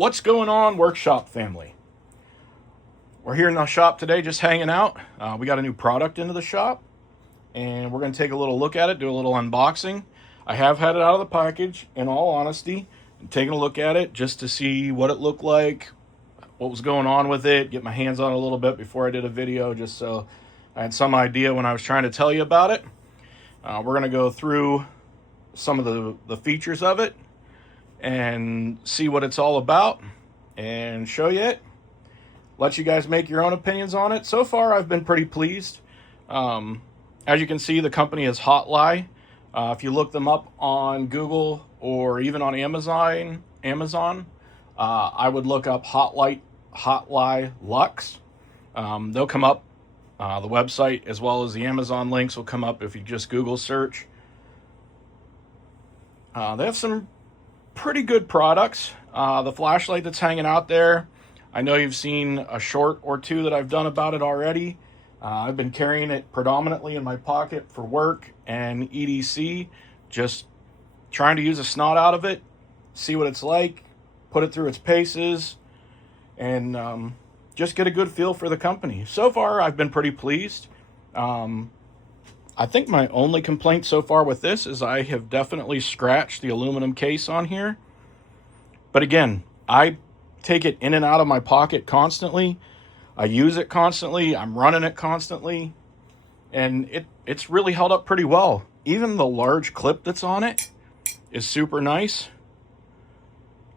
What's going on, workshop family? We're here in the shop today just hanging out. We got a new product into the shop and we're going to take a little look at it, do a little unboxing. I have had it out of the package, in all honesty, and taking a look at it just to see what it looked like, what was going on with it, get my hands on it a little bit before I did a video, just so I had some idea when I was trying to tell you about it. We're going to go through some of the features of it and see what it's all about and show you it. Let you guys make your own opinions on it. So far, I've been pretty pleased. As you can see, the company is Hotligh. If you look them up on Google or even on Amazon, I would look up Hotligh Lux. They'll come up. The website as well as the Amazon links will come up if you just Google search. They have some pretty good products. The flashlight that's hanging out there, I know you've seen a short or two that I've done about it already. I've been carrying it predominantly in my pocket for work and EDC, just trying to use a snot out of it, see what it's like, put it through its paces, and just get a good feel for the company. So far, I've been pretty pleased. I think my only complaint so far with this is I have definitely scratched the aluminum case on here. But again, I take it in and out of my pocket constantly. I use it constantly. I'm running it constantly. And it's really held up pretty well. Even the large clip that's on it is super nice.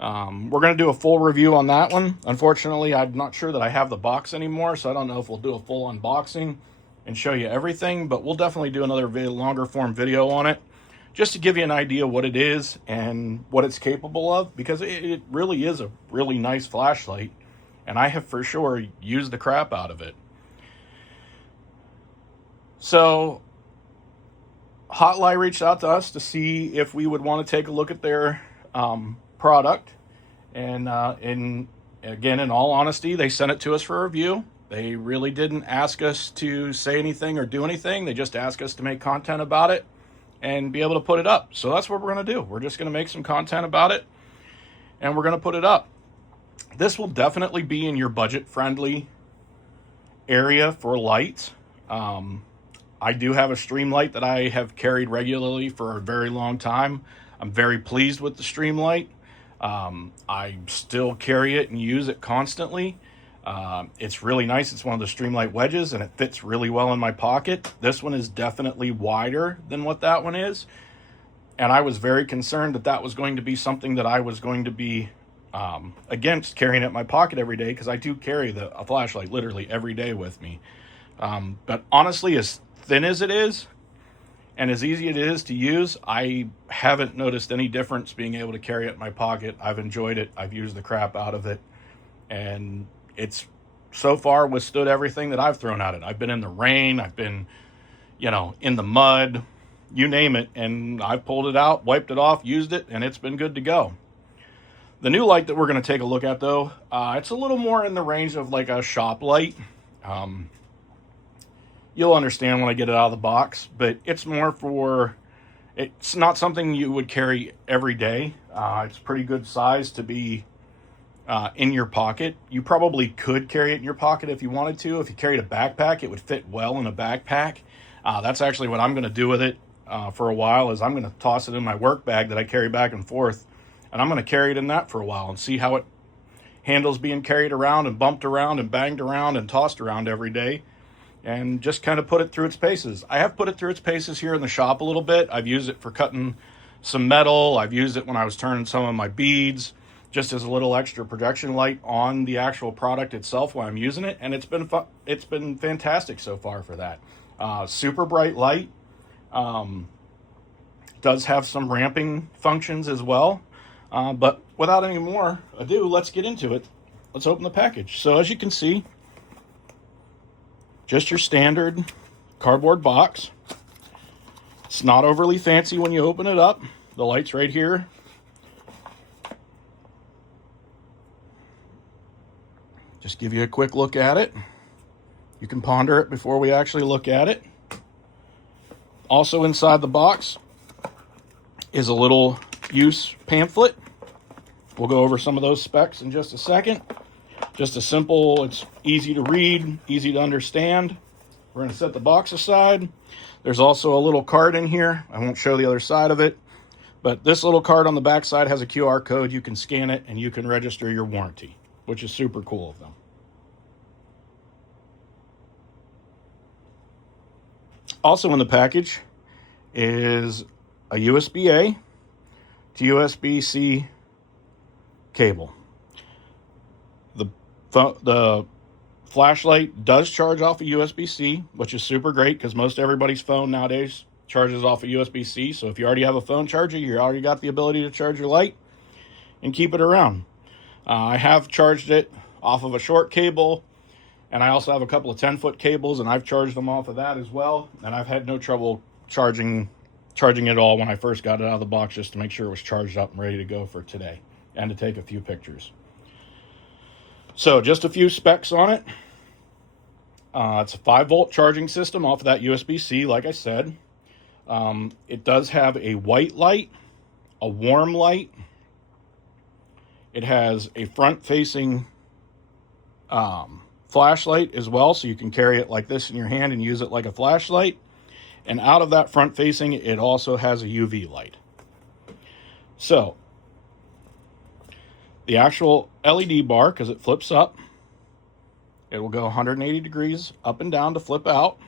We're going to do a full review on that one. Unfortunately, I'm not sure that I have the box anymore, so I don't know if we'll do a full unboxing and show you everything, but we'll definitely do another longer form video on it just to give you an idea what it is and what it's capable of, because it really is a really nice flashlight, and I have for sure used the crap out of it. So Hotligh reached out to us to see if we would want to take a look at their product, and again, in all honesty, they sent it to us for review. They really didn't ask us to say anything or do anything. They just asked us to make content about it and be able to put it up. So that's what we're going to do. We're just going to make some content about it and we're going to put it up. This will definitely be in your budget-friendly area for lights. I do have a stream light that I have carried regularly for a very long time. I'm very pleased with the stream light. I still carry it and use it constantly. It's really nice. It's one of the Streamlight wedges and it fits really well in my pocket. This one is definitely wider than what that one is. And I was very concerned that that was going to be something that I was going to be against carrying it in my pocket every day, because I do carry a flashlight literally every day with me. But honestly, as thin as it is and as easy it is to use, I haven't noticed any difference being able to carry it in my pocket. I've enjoyed it. I've used the crap out of it. And it's so far withstood everything that I've thrown at it. I've been in the rain, I've been, in the mud, you name it, and I've pulled it out, wiped it off, used it, and it's been good to go. The new light that we're going to take a look at, though, it's a little more in the range of like a shop light. You'll understand when I get it out of the box, but it's more for, it's not something you would carry every day. It's pretty good size to be in your pocket. You probably could carry it in your pocket if you wanted to. If you carried a backpack, it would fit well in a backpack. That's actually what I'm going to do with it for a while, is I'm going to toss it in my work bag that I carry back and forth, and I'm going to carry it in that for a while and see how it handles being carried around and bumped around and banged around and tossed around every day, and just kind of put it through its paces. I have put it through its paces here in the shop a little bit. I've used it for cutting some metal. I've used it when I was turning some of my beads, just as a little extra projection light on the actual product itself while I'm using it, and it's been fantastic so far for that. Super bright light. Does have some ramping functions as well. But without any more ado, let's get into it. Let's open the package. So as you can see, just your standard cardboard box. It's not overly fancy when you open it up. The light's right here. Just give you a quick look at it. You can ponder it before we actually look at it. Also inside the box is a little use pamphlet We'll go over some of those specs in just a second. Just a simple, it's easy to read, easy to understand. We're going to set the box aside. There's also a little card in here. I won't show the other side of it, but this little card on the back side has a QR code. You can scan it and you can register your warranty, which is super cool of them. Also in the package is a USB-A to USB-C cable. The flashlight does charge off of USB-C, which is super great because most everybody's phone nowadays charges off of USB-C. So if you already have a phone charger, you already got the ability to charge your light and keep it around. I have charged it off of a short cable, and I also have a couple of 10-foot cables, and I've charged them off of that as well. And I've had no trouble charging it all when I first got it out of the box, just to make sure it was charged up and ready to go for today and to take a few pictures. So just a few specs on it. It's a 5-volt charging system off of that USB-C, like I said. It does have a white light, a warm light. It has a front-facing flashlight as well, so you can carry it like this in your hand and use it like a flashlight. And out of that front-facing, it also has a UV light. So the actual LED bar, because it flips up, it will go 180 degrees up and down to flip out,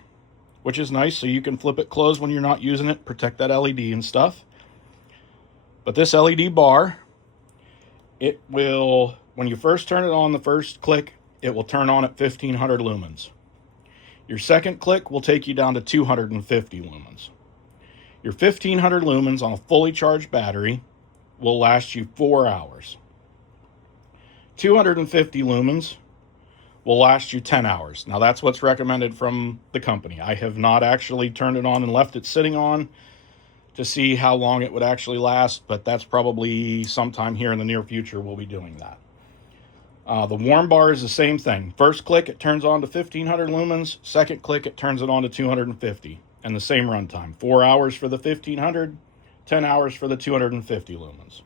which is nice, so you can flip it closed when you're not using it, protect that LED and stuff. But this LED bar, it will, when you first turn it on, the first click, it will turn on at 1500 lumens. Your second click will take you down to 250 lumens. Your 1500 lumens on a fully charged battery will last you 4 hours. 250 lumens will last you 10 hours. Now that's what's recommended from the company. I have not actually turned it on and left it sitting on to see how long it would actually last, but that's probably sometime here in the near future we'll be doing that. The warm bar is the same thing. First click, it turns on to 1500 lumens. Second click, it turns it on to 250. And the same runtime. 4 hours for the 1500, 10 hours for the 250 lumens.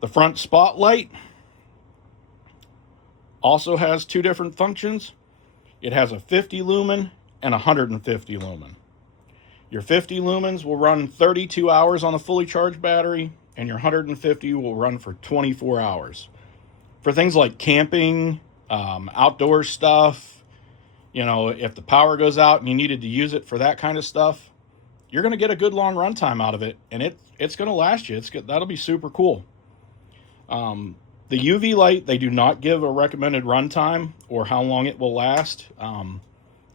The front spotlight also has two different functions. It has a 50 lumen and 150 lumen. Your 50 lumens will run 32 hours on a fully charged battery, and your 150 will run for 24 hours. For things like camping, outdoor stuff, you know, if the power goes out and you needed to use it for that kind of stuff, you're going to get a good long runtime out of it, and it's going to last you. That'll be super cool. The UV light, they do not give a recommended runtime or how long it will last.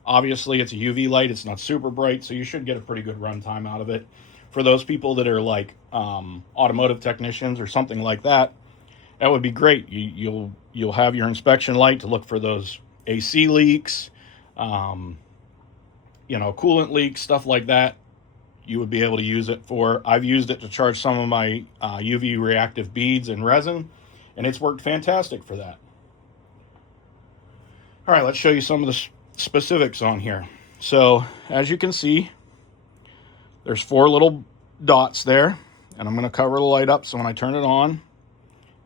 Obviously, it's a UV light. It's not super bright, so you should get a pretty good runtime out of it. For those people that are like automotive technicians or something like that, that would be great. You'll have your inspection light to look for those AC leaks, coolant leaks, stuff like that. You would be able to use it for. I've used it to charge some of my UV reactive beads and resin, and it's worked fantastic for that. All right, let's show you some of the specifics on here. So as you can see, there's 4 little dots there, and I'm going to cover the light up so when I turn it on,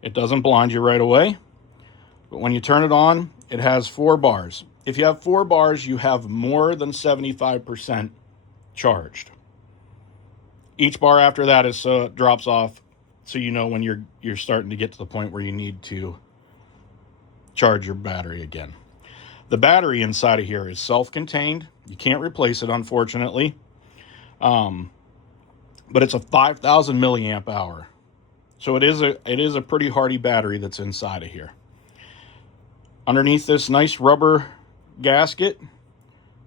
it doesn't blind you right away. But when you turn it on, it has 4 bars. If you have 4 bars, you have more than 75% charged. Each bar after that is so it drops off, so you know when you're starting to get to the point where you need to charge your battery again. The battery inside of here is self-contained. You can't replace it, unfortunately. But it's a 5,000 milliamp hour. So it is a pretty hardy battery that's inside of here. Underneath this nice rubber gasket,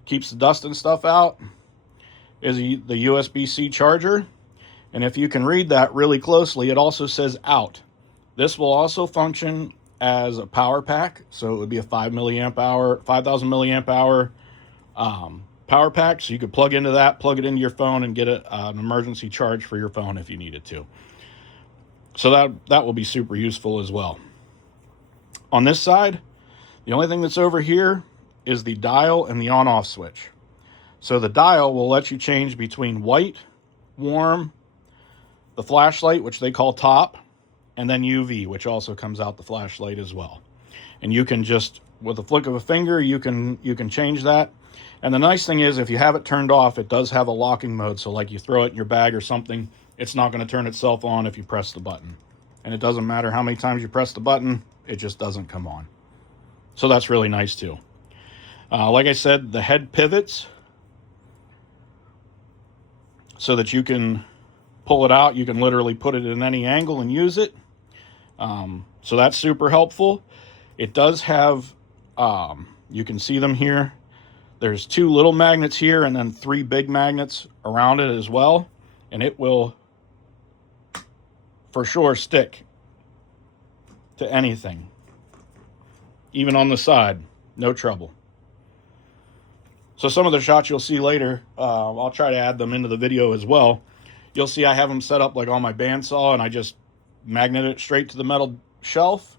keeps the dust and stuff out, is the USB-C charger. And if you can read that really closely, it also says out. This will also function as a power pack. So it would be a 5,000 milliamp hour power pack. So you could plug into that, plug it into your phone, and get an emergency charge for your phone if you needed to. So that will be super useful as well. On this side, the only thing that's over here is the dial and the on-off switch. So the dial will let you change between white, warm, the flashlight, which they call top, and then UV, which also comes out the flashlight as well. And you can just, with a flick of a finger, you can change that. And the nice thing is, if you have it turned off, it does have a locking mode. So like you throw it in your bag or something, it's not going to turn itself on if you press the button. And it doesn't matter how many times you press the button, it just doesn't come on. So that's really nice too. Like I said, the head pivots so that you can pull it out. You can literally put it in any angle and use it. So that's super helpful. It does have, you can see them here. There's 2 little magnets here and then 3 big magnets around it as well. And it will for sure stick to anything. Even on the side, no trouble. So some of the shots you'll see later, I'll try to add them into the video as well. You'll see I have them set up like on my bandsaw, and I just magnet it straight to the metal shelf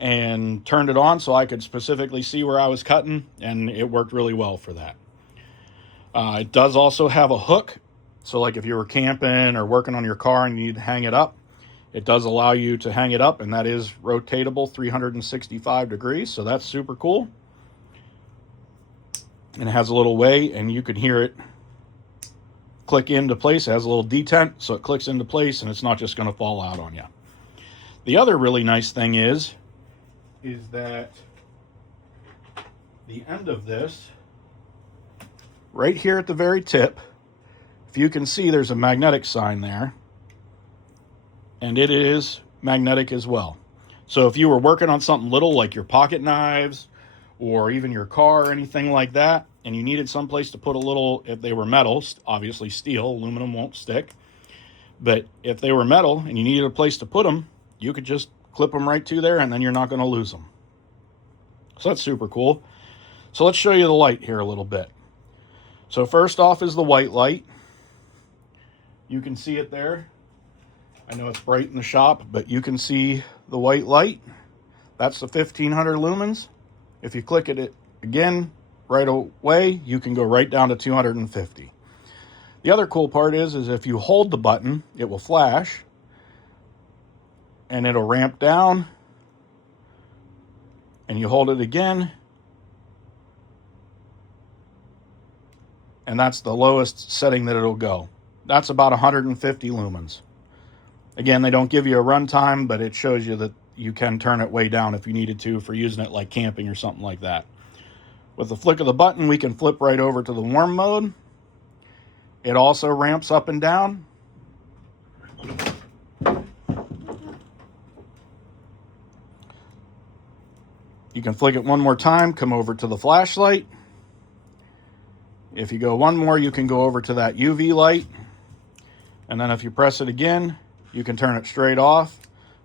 and turned it on so I could specifically see where I was cutting, and it worked really well for that. It does also have a hook, so like if you were camping or working on your car and you need to hang it up, it does allow you to hang it up, and that is rotatable 365 degrees, so that's super cool. And it has a little way, and you can hear it click into place. It has a little detent, so it clicks into place, and it's not just going to fall out on you. The other really nice thing is that the end of this, right here at the very tip, if you can see, there's a magnetic sign there, and it is magnetic as well. So if you were working on something little like your pocket knives or even your car or anything like that, and you needed someplace to put a little, if they were metal, obviously steel, aluminum won't stick, but if they were metal and you needed a place to put them, you could just clip them right to there, and then you're not going to lose them. So that's super cool. So let's show you the light here a little bit. So first off is the white light. You can see it there. I know it's bright in the shop, but you can see the white light. That's the 1500 lumens. If you click it again right away, you can go right down to 250. The other cool part is if you hold the button, it will flash, and it'll ramp down, and you hold it again, and that's the lowest setting that it'll go. That's about 150 lumens. Again, they don't give you a runtime, but it shows you that you can turn it way down if you needed to for using it like camping or something like that. With the flick of the button, we can flip right over to the warm mode. It also ramps up and down. You can flick it one more time, come over to the flashlight. If you go one more, you can go over to that UV light. And then if you press it again, you can turn it straight off,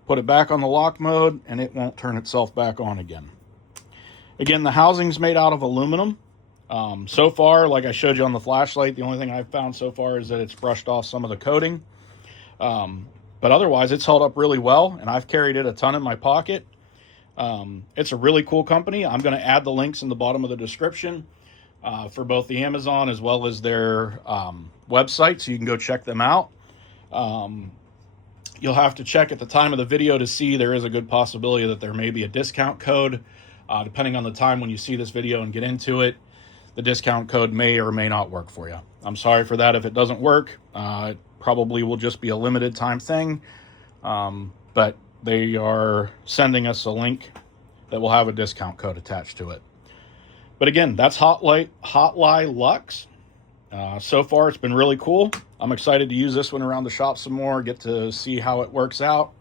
put it back on the lock mode, and it won't turn itself back on again. Again, the housing's made out of aluminum. So far, like I showed you on the flashlight, the only thing I've found so far is that it's brushed off some of the coating. But otherwise, it's held up really well, and I've carried it a ton in my pocket. It's a really cool company. I'm going to add the links in the bottom of the description for both the Amazon as well as their website, so you can go check them out. You'll have to check at the time of the video to see. There is a good possibility that there may be a discount code. Depending on the time when you see this video and get into it, the discount code may or may not work for you. I'm sorry for that if it doesn't work. It probably will just be a limited time thing. But they are sending us a link that will have a discount code attached to it. But again, that's Hotligh Lux. So far, it's been really cool. I'm excited to use this one around the shop some more, get to see how it works out,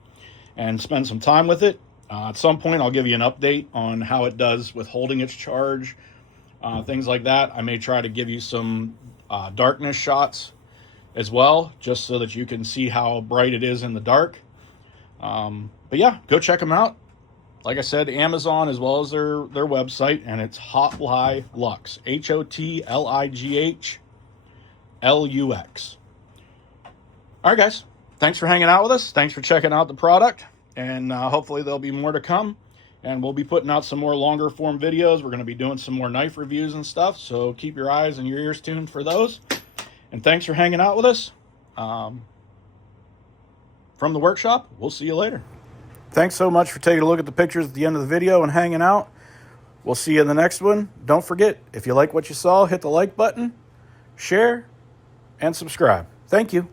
and spend some time with it. At some point, I'll give you an update on how it does with holding its charge, things like that. I may try to give you some darkness shots as well, just so that you can see how bright it is in the dark. But yeah, go check them out. Like I said, Amazon as well as their website, and it's Hotligh Lux, HOTLIGH Lux. All right, guys, thanks for hanging out with us. Thanks for checking out the product, and hopefully there'll be more to come, and we'll be putting out some more longer form videos. We're going to be doing some more knife reviews and stuff, so keep your eyes and your ears tuned for those. And thanks for hanging out with us. For from the workshop. We'll see you later. Thanks so much for taking a look at the pictures at the end of the video and hanging out. We'll see you in the next one. Don't forget, if you like what you saw, hit the like button, share, and subscribe. Thank you.